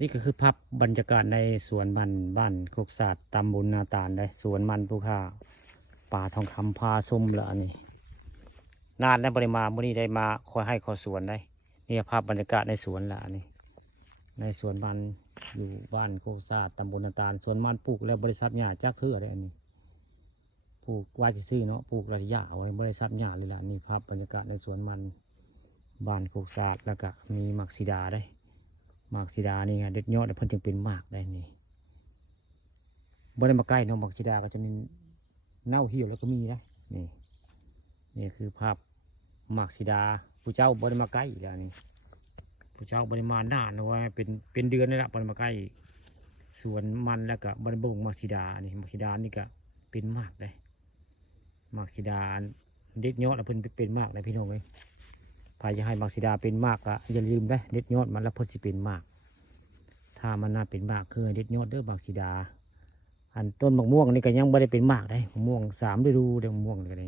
นี่ก็คือภาพบรรยากาศในสวนมันบ้านโคกศาสตร์ตำบลนาตาลได้สวนมันภูค่าป่าทองคำพาชมละอันนี้นานได้ปริมาณมื้อนี้ได้มาคอยให้ขอสวนได้นี่ภาพบรรยากาศในสวนละอันนี้ในสวนมันอยู่บ้านโคกศาสตร์ตำบลนาตาลสวนมันปลูกแล้วบริษัทหญ้าจักเทื่อได้อันนี้ปลูกไว้ซื่อๆเนาะปลูกระยะเอาไว้บริษัทหญ้าเลยล่ะนี่ภาพบรรยากาศในสวนมันบ้านโคกศาสตร์แล้วก็มีหมักสีดาได้หมากสีดานี่ไงเด็ดยอดเพิ่นจึงเป็นหมากได้นี่บ่ได้มาใกล้เนาะหมากสีดาก็จะมีเน่าเหี่ยวแล้วก็มีนะนี่นี่คือภาพหมากสีดาผู้เจ้าบ่ได้มาใกล้แล้วนี่ผู้เจ้าบ่ได้มาหน้าเนาะว่าเป็นเดือนนี่แหละบ่ได้มาใกล้สวนมันแล้วก็บ่ได้บ่งหมากสีดานี่หมากสีดานี่ก็เป็นหมากได้หมากสีดาเด็ดยอดแล้วเพิ่นเป็นหมากเลยพี่น้องเอ้ยใครจะให้หมากสีดาเป็นหมากก็อย่าลืมได้เด็ดยอดมันแล้วเพิ่นสิเป็นหมากถ้ามันน่าเป็นหมากคือเด็ดยอดเด้อหมากสีดาอันต้นมะม่วงนี่ก็ยังไม่ได้เป็นหมากได้มะม่วง3 ฤดูเดี๋ยวมะม่วงนี่ก็ได้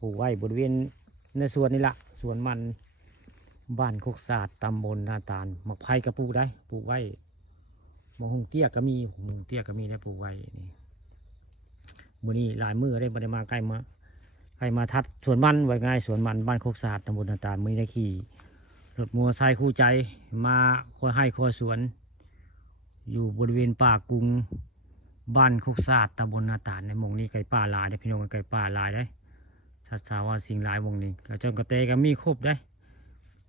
ปลูกไว้บริเวณในสวนนี่ละสวนมันบ้านโคกศาสตร์ตำบลนาตาลมะไผ่ก็ปลูกได้ปลูกไว้มะฮุงเตี้ยก็มีมะฮุงเตี้ยก็มีได้ปลูกไว้นี่มื้อนี้หลายมื้อได้บ่ได้มาใกล้มาทัดสวนมันไว้ง่ายสวนมันบ้านโคกศาสตร์ตำบลนาตาลมื้อนี้ได้ขี่รถมอเตอร์ไซค์คู่ใจมาคอยให้คอยสวนอยู่บริเวณป่ากุงบ้านโคกศาสตร์ตำบลนาตาลในหมองนี้ไก่ป่าหลายได้พี่น้องไก่ป่าหลายได้ชัดสาวาสิ่งหลายวงนี้กระจงกระเตก็มีครบได้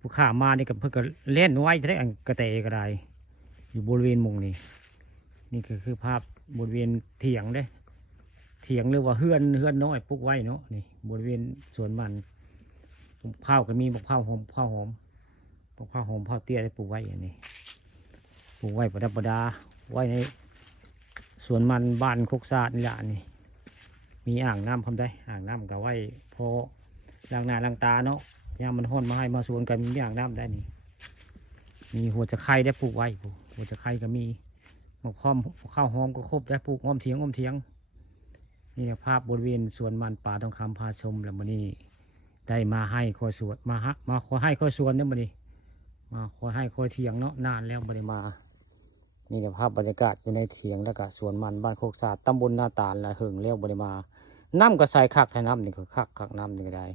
ผู้ข้ามานี่ก็เพิ่งก็เล่นไว้ได้อันกระเตก็ได้อยู่บริเวณหมองนี้นี่คือภาพบริเวณเถียงได้เถียงหรือว่าเฮือนน้อยปลูกไว้เนาะนี่บริเวณสวนมันข้าวก็มีข้าวหอมข้าวเตี้ยได้ปลูกไว้อย่างนี้ปลูกไว้ประดาไว้ในสวนมันบ้านโคกศาสตร์นี่แหละนี่มีอ่างน้ำพร้อมได้อ่างน้ำก็ไว้พอล้างหน้าล้างตาเนาะยามมันห้อนมาให้มาสวนกันมีอ่างน้ำได้นี่มีหัวจะไข่ได้ปลูกไว้หัวจะไข่ก็มีมะพร้าวข้าวหอมก็ครบได้ปลูกอ้อมเถียงนี่ภาพบริเวณสวนมันป่าทองคำพาชมแล้ววันนี้ได้มาให้คอยสวนมาขอให้คอยสวนเนี่ยวันนี้มาขอให้คอยเถียงเนาะนานแล้วไม่ได้มานี่แหละภาพบรรยากาศอยู่ในเถียงแล้วก็สวนมันบ้านโคกศาสตร์ตำบลนาตาลละเหิงเลี้ยวบริมาน้ำก็ใส่คักไทยน้ำนี่ก็คักน้ำนี่ก็ได้